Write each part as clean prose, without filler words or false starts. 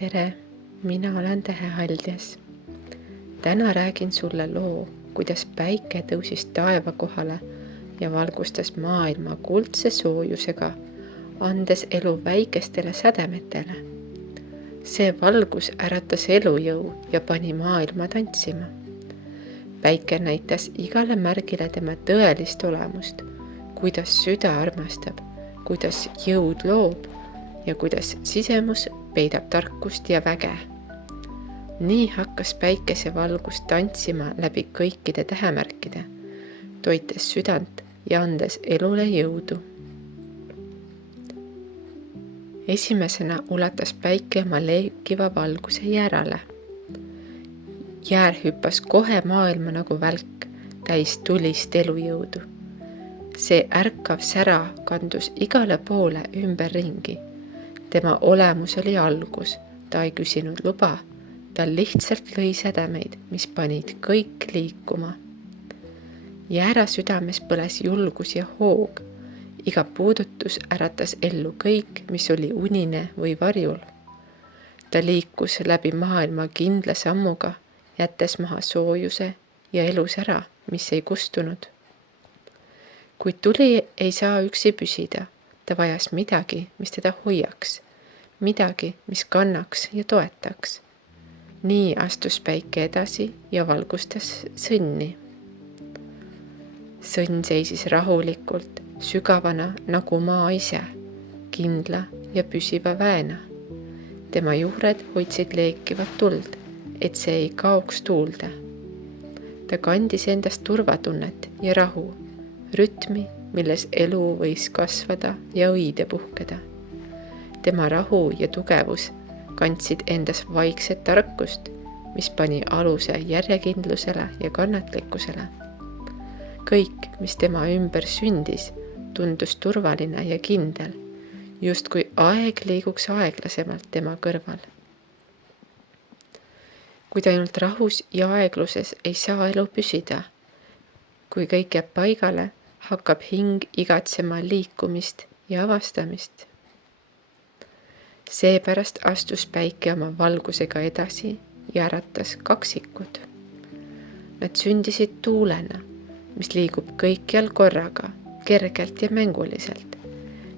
Tere, mina olen Tähehaldjas. Täna räägin sulle loo, kuidas päike tõusis taeva kohale ja valgustas maailma kuldse soojusega, andes elu väikestele sädemetele. See valgus äratas elujõu ja pani maailma tantsima. Päike näitas igale märgile tema tõelist olemust, kuidas süda armastab, kuidas jõud loob ja kuidas sisemus peidab tarkust ja väge. Nii hakkas päikese valgus tantsima läbi kõikide tähemärkide, toites südant ja andes elule jõudu. Esimesena ulatas päike oma leekiva valguse jäärale. Jäär hüppas kohe maailma nagu välk, täis tulist elujõudu. See ärkav sära kandus igale poole ümberringi. Tema olemus oli algus, ta ei küsinud luba, ta lihtsalt lõi sädemeid, mis panid kõik liikuma. Jäära südames põles julgus ja hoog, iga puudutus äratas ellu kõik, mis oli unine või varjul. Ta liikus läbi maailma kindla sammuga, jättes maha soojuse ja elusära, mis ei kustunud. Kuid tuli ei saa üksi püsida, ta vajas midagi, mis teda hoiaks, midagi, mis kannaks ja toetaks. Nii astus päike edasi ja valgustas sõnni. Sõnn seisis rahulikult, sügavana nagu maa ise, kindla ja püsiva väena. Tema juured hoidsid leekivat tuld, et see ei kaoks tuulde. Ta kandis endast turvatunnet ja rahu, rütmi, milles elu võis kasvada ja õide puhkeda. Tema rahu ja tugevus kandsid endas vaikset tarkust, mis pani aluse järjekindlusele ja kannatlikkusele. Kõik, mis tema ümber sündis, tundus turvaline ja kindel, justkui aeg liiguks aeglasemalt tema kõrval. Kuid ainult rahus ja aegluses ei saa elu püsida. Kui kõik jääb paigale, hakkab hing igatsema liikumist ja avastamist. Seepärast astus päike oma valgusega edasi ja äratas kaksikud. Nad sündisid tuulena, mis liigub kõikjal korraga, kergelt ja mänguliselt.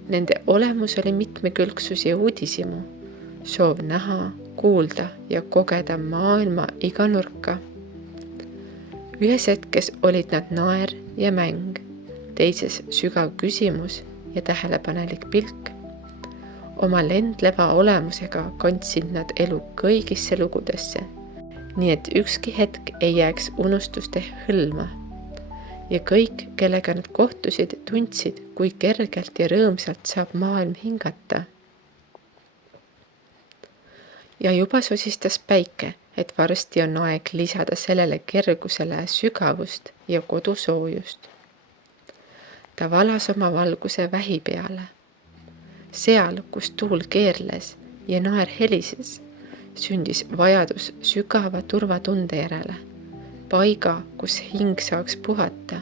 Nende olemus oli mitmekülgsus ja uudishimu, soov näha, kuulda ja kogeda maailma iga nurka. Ühes hetkes olid nad naer ja mäng, teises sügav küsimus ja tähelepanelik pilk. Oma lendleva olemusega kandsid nad elu kõigisse lugudesse, nii et ükski hetk ei jääks unustuste hõlma. Ja kõik, kellega nad kohtusid, tundsid, kui kergelt ja rõõmsalt saab maailm hingata. Ja juba sosistas päike, et varsti on aeg lisada sellele kergusele sügavust ja kodusoojust. Ta valas oma valguse vähi peale. Seal, kus tuul keerles ja naer helises, sündis vajadus sügava turvatunde järele, paiga, kus hing saaks puhata.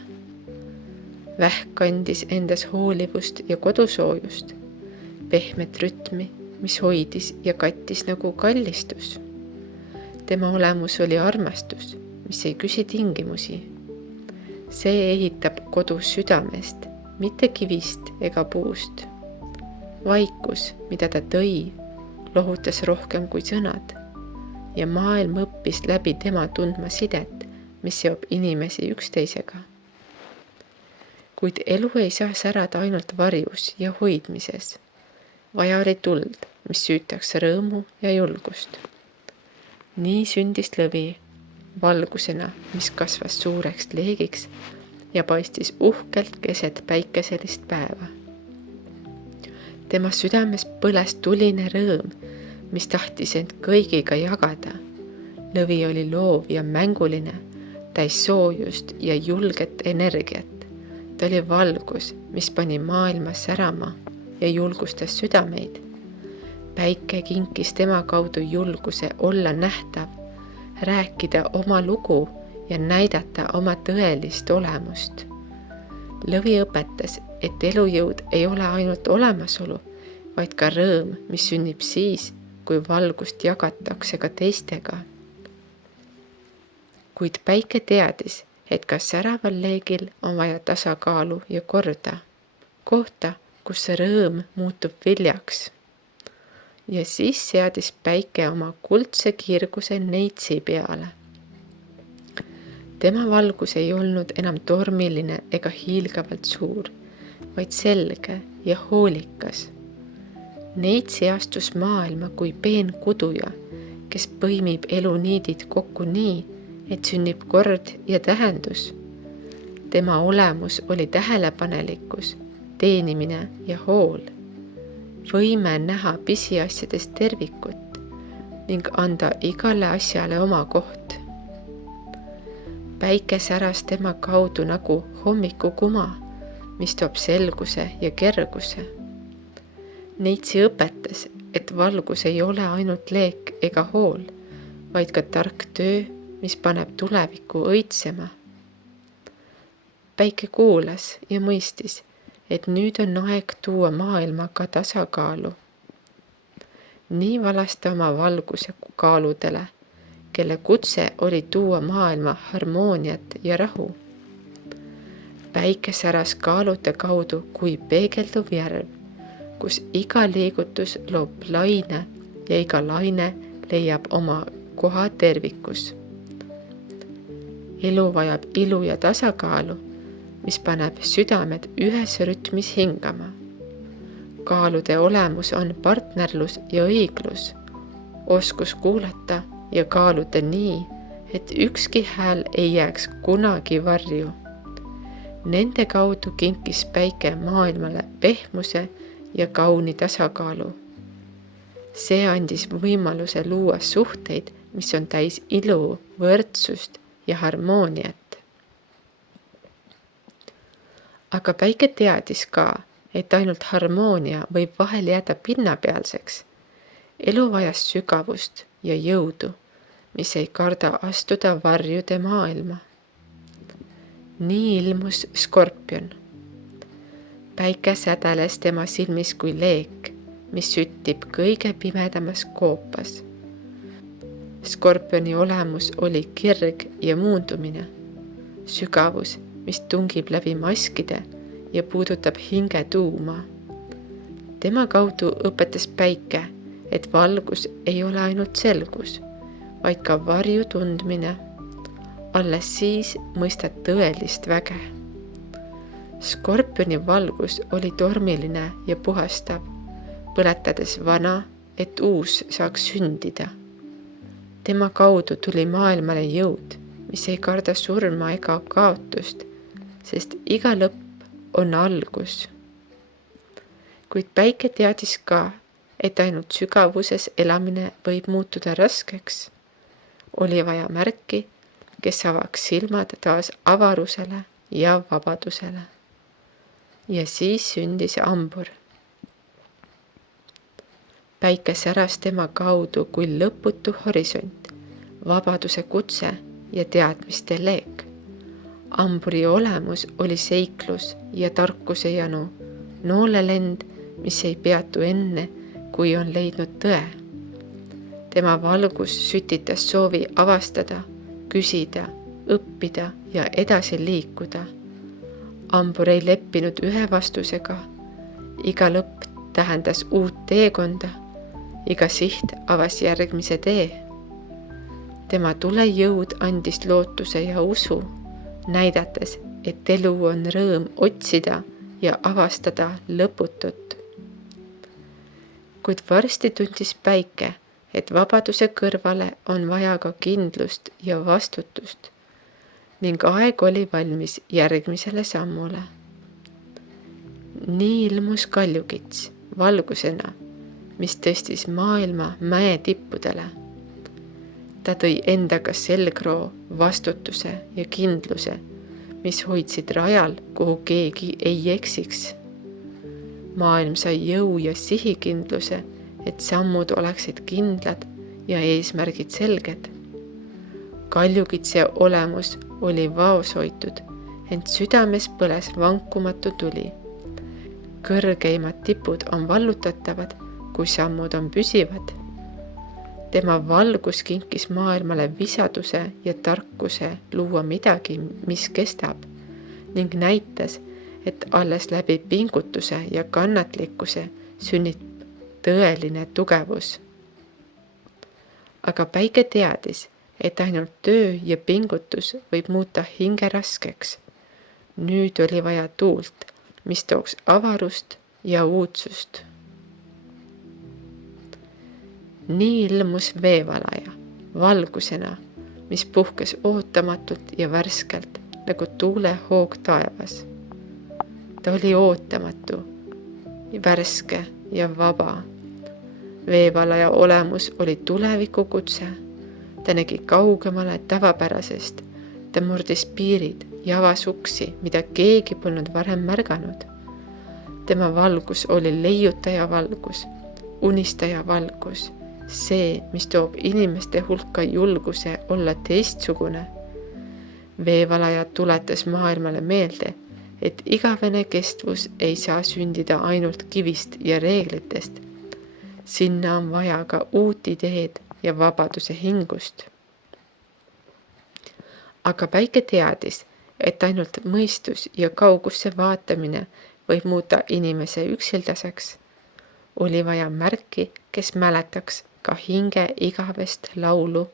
Vähk kandis endas hoolivust ja kodusoojust, pehmet rütmi, mis hoidis ja kattis nagu kallistus. Tema olemus oli armastus, mis ei küsi tingimusi. See ehitab kodus südamest, mitte kivist ega puust. Vaikus, mida ta tõi, lohutas rohkem kui sõnad ja maailm õppis läbi tema tundma sidet, mis seob inimesi üksteisega. Kuid elu ei saa särada ainult varjus ja hoidmises. Vaja oli tuld, mis süütaks rõõmu ja julgust. Nii sündis lõvi, valgusena, mis kasvas suureks leegiks ja paistis uhkelt keset päikeselist päeva. Tema südames põles tuline rõõm, mis tahtis end kõigiga jagada. Lõvi oli loov ja mänguline, täis soojust ja julget energiat. Ta oli valgus, mis pani maailma särama ja julgustas südameid. Päike kinkis tema kaudu julguse olla nähtav, rääkida oma lugu ja näidata oma tõelist olemust. Lõvi õpetas, et elujõud ei ole ainult olemasolu, vaid ka rõõm, mis sünnib siis, kui valgust jagatakse ka teistega. Kuid päike teadis, et ka säraval leegil on vaja tasakaalu ja korda, kohta, kus rõõm muutub viljaks. Ja siis seadis päike oma kuldse kiirguse neitsi peale. Tema valgus ei olnud enam tormiline ega hiilgavalt suur, vaid selge ja hoolikas. Neitsi astus maailma kui peen kuduja, kes põimib eluniidid kokku nii, et sünnib kord ja tähendus. Tema olemus oli tähelepanelikkus, teenimine ja hool, võime näha pisiasjadest tervikut ning anda igale asjale oma koht. Päike säras tema kaudu nagu hommikukuma, mis toob selguse ja kerguse. Neitsi õpetas, et valgus ei ole ainult leek ega hool, vaid ka tark töö, mis paneb tulevikku õitsema. Päike kuulas ja mõistis, et nüüd on aeg tuua maailma ka tasakaalu. Nii valas ta oma valguse kaaludele, kelle kutse oli tuua maailma harmooniat ja rahu. Päike säras kaalude kaudu kui peegelduv järv, kus iga liigutus loob laine ja iga laine leiab oma koha tervikus. Elu vajab ilu ja tasakaalu, mis paneb südamed ühes rütmis hingama. Kaalude olemus on partnerlus ja õiglus, oskus kuulata ja kaaluda nii, et ükski hääl ei jääks kunagi varju. Nende kaudu kinkis päike maailmale pehmuse ja kauni tasakaalu. See andis võimaluse luua suhteid, mis on täis ilu, võrdsust ja harmooniat. Aga päike teadis ka, et ainult harmoonia võib vahel jääda pinnapealseks. Elu vajas sügavust ja jõudu, mis ei karda astuda varjude maailma. Nii ilmus Skorpion. Päike sädeles tema silmis kui leek, mis süttib kõige pimedamas koopas. Skorpioni olemus oli kirg ja muundumine, sügavus, mis tungib läbi maskide ja puudutab hinge tuuma. Tema kaudu õpetas päike, et valgus ei ole ainult selgus, vaid ka varju tundmine. Alles siis mõistad tõelist väge. Skorpioni valgus oli tormiline ja puhastav, põletades vana, et uus saaks sündida. Tema kaudu tuli maailmale jõud, mis ei karda surma ega kaotust, sest iga lõpp on algus. Kuid päike teadis ka, et ainult sügavuses elamine võib muutuda raskeks. Oli vaja märki, kes avaks silmad taas avarusele ja vabadusele. Ja siis sündis Ambur. Päike säras tema kaudu kui lõputu horisont, vabaduse kutse ja teadmiste leek. Amburi olemus oli seiklus ja tarkuse janu, noolelend, mis ei peatu enne, kui on leidnud tõe. Tema valgus sütitas soovi avastada, küsida, õppida ja edasi liikuda. Ambur ei leppinud ühe vastusega. Iga lõpp tähendas uut teekonda. Iga siht avas järgmise tee. Tema tulejõud andis lootuse ja usu, näidates, et elu on rõõm otsida ja avastada lõputut. Kuid varsti tundis päike, et vabaduse kõrvale on vaja ka kindlust ja vastutust ning aeg oli valmis järgmisele sammule. Nii ilmus kaljukits valgusena, mis tõstis maailma mäe tippudele. Ta tõi endaga selgroo, vastutuse ja kindluse, mis hoidsid rajal, kuhu keegi ei eksiks. Maailm sai jõu ja sihikindluse, et sammud oleksid kindlad ja eesmärgid selged. Kaljukitse olemus oli vaoshoitud, ent südames põles vankumatu tuli. Kõrgeimad tipud on vallutatavad, kui sammud on püsivad. Tema valgus kinkis maailmale visaduse ja tarkuse luua midagi, mis kestab, ning näitas, et alles läbi pingutuse ja kannatlikkuse sünnib tõeline tugevus. Aga päike teadis, et ainult töö ja pingutus võib muuta hinge raskeks. Nüüd oli vaja tuult, mis tooks avarust ja uudsust. Nii ilmus veevalaja valgusena, mis puhkes ootamatult ja värskelt nagu tuulehoog taevas. Ta oli ootamatu, värske ja vaba. Veevalaja olemus oli tulevikukutse. Ta nägi kaugemale tavapärasest. Ta murdis piirid ja avas uksi, mida keegi polnud varem märganud. Tema valgus oli leiutaja valgus, unistaja valgus, see, mis toob inimeste hulka julguse olla teistsugune. Veevalaja tuletas maailmale meelde, et igavene kestvus ei saa sündida ainult kivist ja reeglitest. Sinna on vaja ka uut ideed ja vabaduse hingust. Aga päike teadis, et ainult mõistus ja kaugusse vaatamine võib muuta inimese üksildaseks. Oli vaja märki, kes mäletaks ka hinge igavest laulu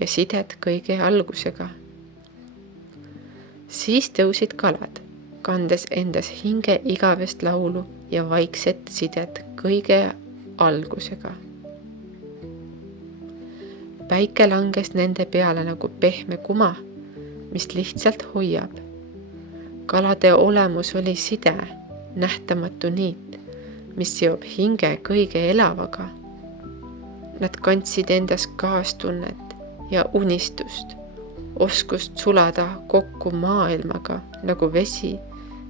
ja sidet kõige algusega. Siis tõusid kalad, kandes endas hinge igavest laulu ja vaikset sidet kõige algusega. Päike langes nende peale nagu pehme kuma, mis lihtsalt hoiab. Kalade olemus oli side, nähtamatu niit, mis seob hinge kõige elavaga. Nad kandsid endas kaastunnet ja unistust, oskust sulada kokku maailmaga nagu vesi,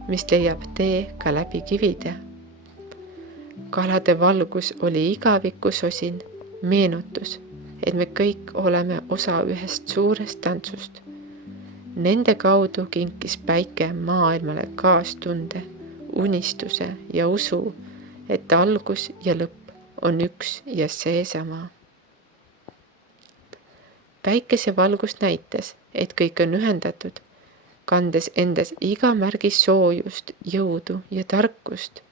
mis leiab tee ka läbi kivide. Kalade valgus oli igavikusosin meenutus, et me kõik oleme osa ühest suurest tantsust. Nende kaudu kinkis päike maailmale kaastunde, unistuse ja usu, et algus ja lõpp on üks ja seesama. Päikese valgus näitas, et kõik on ühendatud, kandes endas iga märgi soojust, jõudu ja tarkust.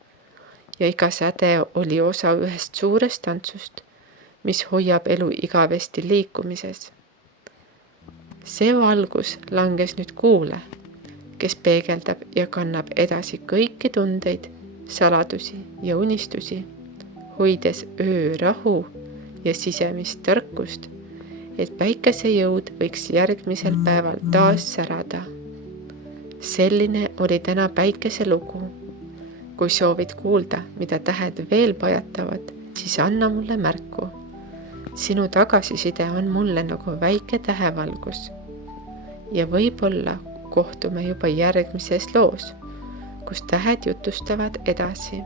Ja iga säde oli osa ühest suurest tantsust, mis hoiab elu igavesti liikumises. See valgus langes nüüd kuule, kes peegeldab ja kannab edasi kõiki tundeid, saladusi ja unistusi, hoides öö rahu ja sisemist tarkust, et päikese jõud võiks järgmisel päeval taas särada. Selline oli täna päikese lugu. Kui soovid kuulda, mida tähed veel pajatavad, siis anna mulle märku. Sinu tagasiside on mulle nagu väike tähevalgus. Ja võib-olla kohtume juba järgmises loos, kus tähed jutustavad edasi.